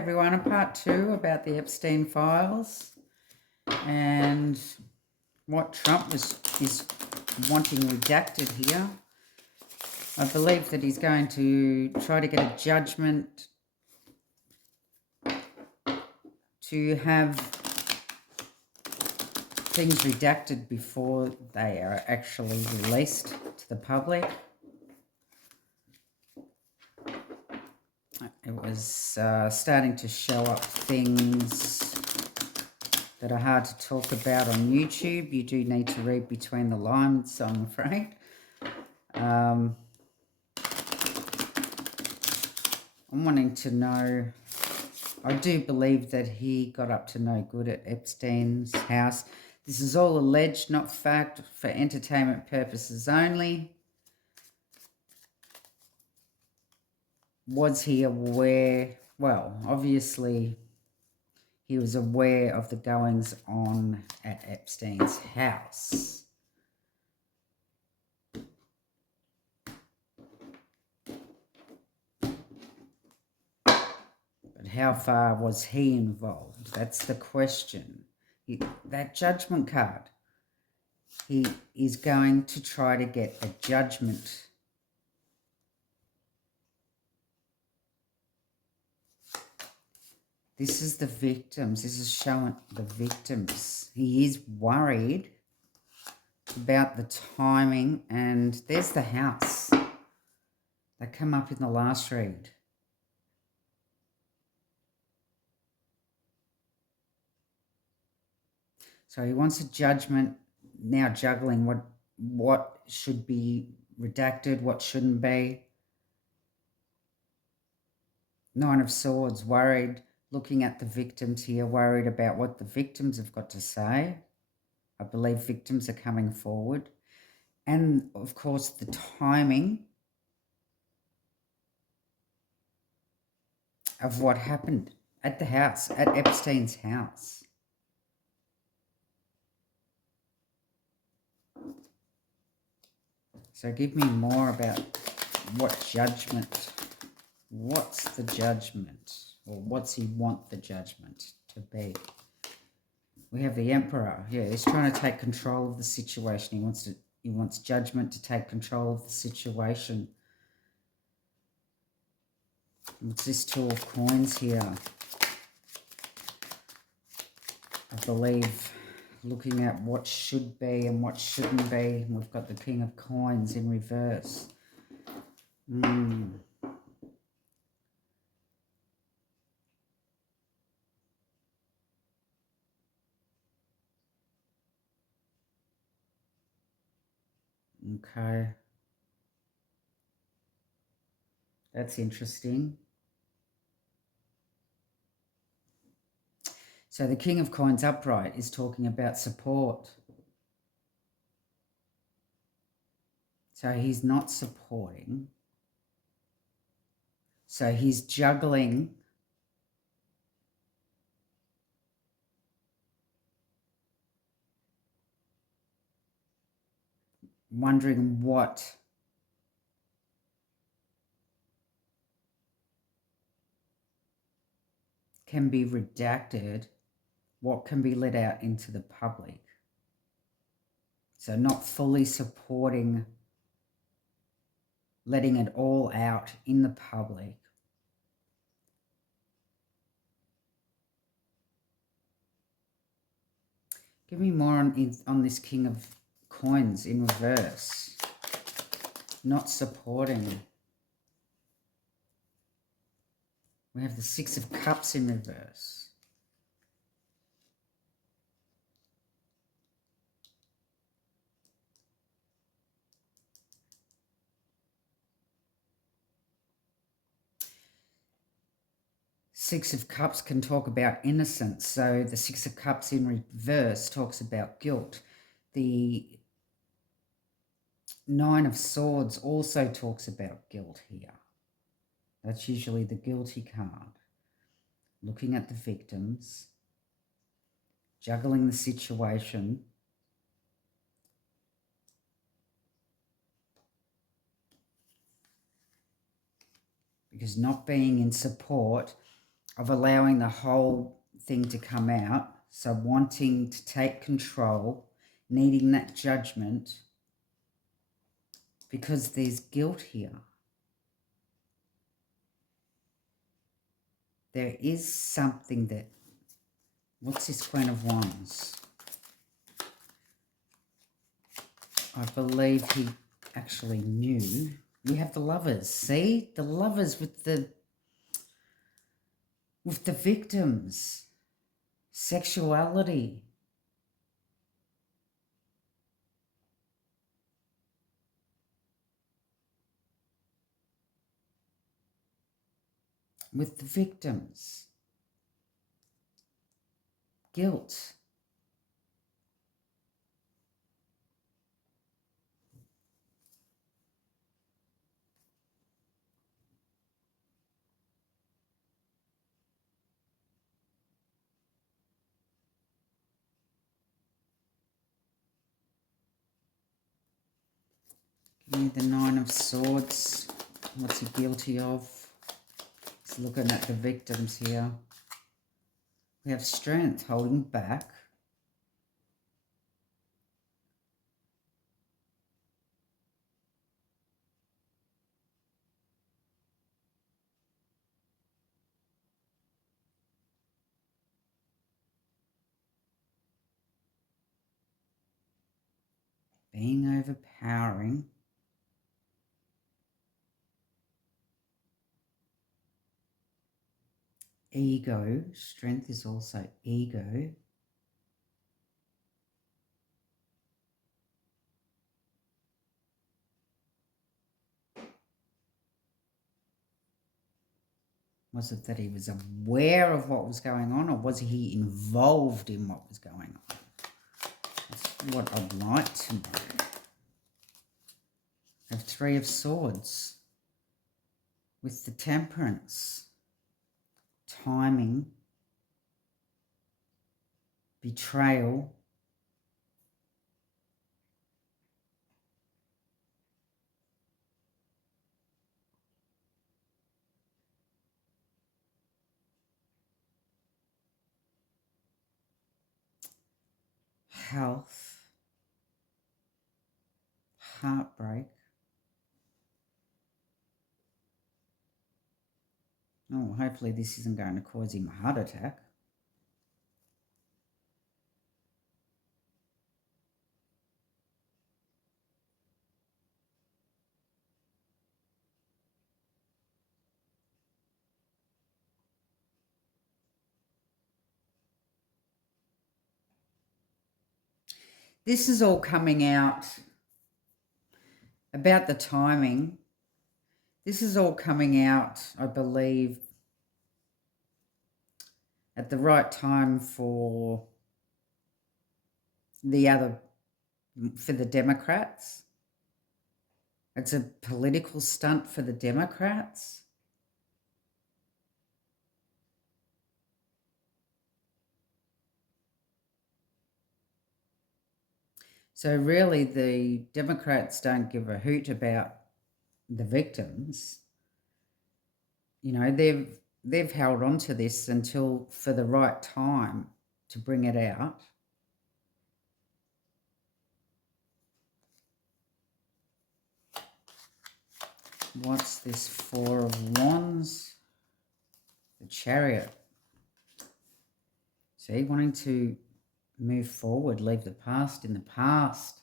everyone, a part 2 about the Epstein files and what Trump is wanting redacted here. I believe that he's going to try to get a judgment to have things redacted before they are actually released to the public. It was starting to show up things that are hard to talk about on YouTube. You do need to read between the lines, I'm afraid. I'm wanting to know, I do believe that he got up to no good at Epstein's house. This is all alleged, not fact, for entertainment purposes only. Was he aware? Well, obviously he was aware of the goings on at Epstein's house. But how far was he involved? That's the question. That judgment card, he is going to try to get a judgment. This is the victims. This is showing the victims. He is worried about the timing, and there's the house that come up in the last read. So he wants a judgment, now juggling what should be redacted, what shouldn't be. Nine of Swords, worried, looking at the victims here, worried about what the victims have got to say. I believe victims are coming forward. And, of course, the timing of what happened at the house, at Epstein's house. So give me more about what judgment, what's the judgment, or what's he want the judgment to be? We have the Emperor. Yeah, he's trying to take control of the situation. He wants judgment to take control of the situation. What's this Two of Coins here? I believe looking at what should be and what shouldn't be. We've got the King of Coins in reverse. Okay. That's interesting. So the King of Coins upright is talking about support. So he's not supporting. So he's juggling wondering what can be redacted, what can be let out into the public. So not fully supporting, letting it all out in the public. Give me more on this King of Coins in reverse. Not supporting. We have the Six of Cups in reverse. Six of Cups can talk about innocence. So the Six of Cups in reverse talks about guilt. The Nine of Swords also talks about guilt here. That's usually the guilty card. Looking at the victims, juggling the situation. Because not being in support of allowing the whole thing to come out. So wanting to take control, needing that judgment, because there's guilt here. There is something that, what's this Queen of Wands? I believe he actually knew. We have the Lovers. See? The Lovers with the victims. Sexuality. With the victims. Guilt. Give me the Nine of Swords. What's he guilty of? He's looking at the victims here. We have strength, holding back. Being overpowering. Ego. Strength is also ego. Was it that he was aware of what was going on, or was he involved in what was going on? That's what I'd like to know. I have Three of Swords with the Temperance, timing, betrayal, health, heartbreak. Oh, hopefully this isn't going to cause him a heart attack. This is all coming out about the timing. This is all coming out, I believe, at the right time for the Democrats. It's a political stunt for the Democrats. So really the Democrats don't give a hoot about the victims. You know, they've held on to this until for the right time to bring it out. What's this Four of Wands? The Chariot. See, wanting to move forward, leave the past in the past.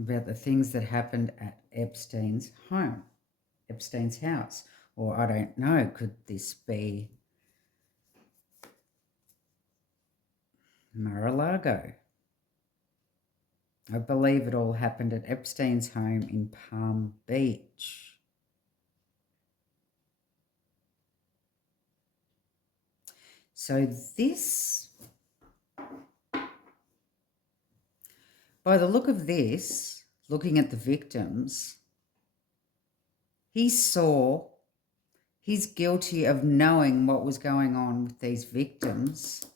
About the things that happened at Epstein's home, Epstein's house. Or I don't know, could this be Mar-a-Lago? I believe it all happened at Epstein's home in Palm Beach. So this, by the look of this, looking at the victims, he's guilty of knowing what was going on with these victims.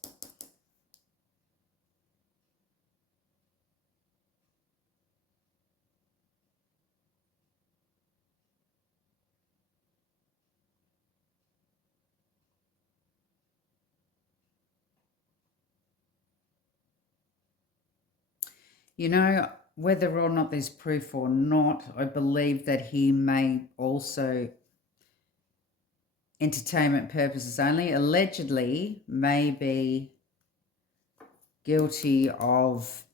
You know, whether or not there's proof or not, I believe that he may also, entertainment purposes only, allegedly may be guilty of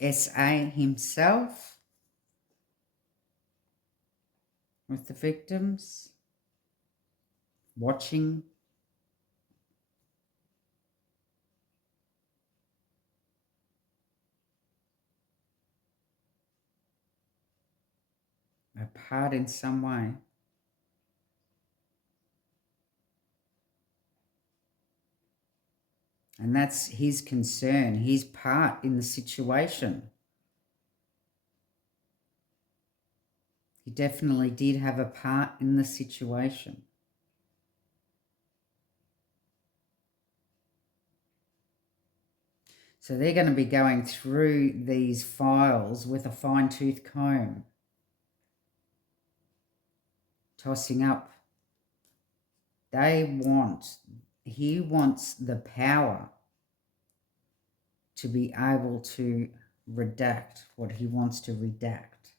SA himself with the victims, watching. A part in some way. And that's his concern, his part in the situation. He definitely did have a part in the situation. So they're going to be going through these files with a fine-tooth comb, tossing up. He wants the power to be able to redact what he wants to redact.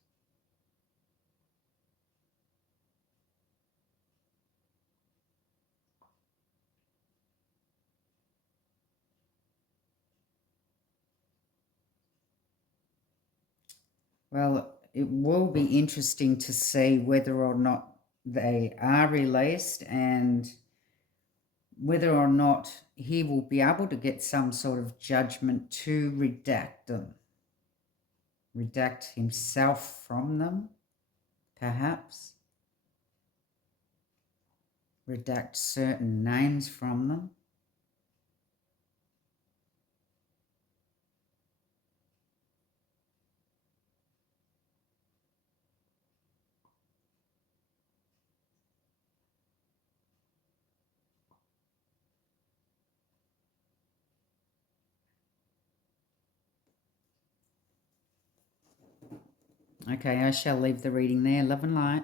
Well, it will be interesting to see whether or not they are released and whether or not he will be able to get some sort of judgment to redact them. Redact himself from them, perhaps. Redact certain names from them. Okay, I shall leave the reading there. Love and light.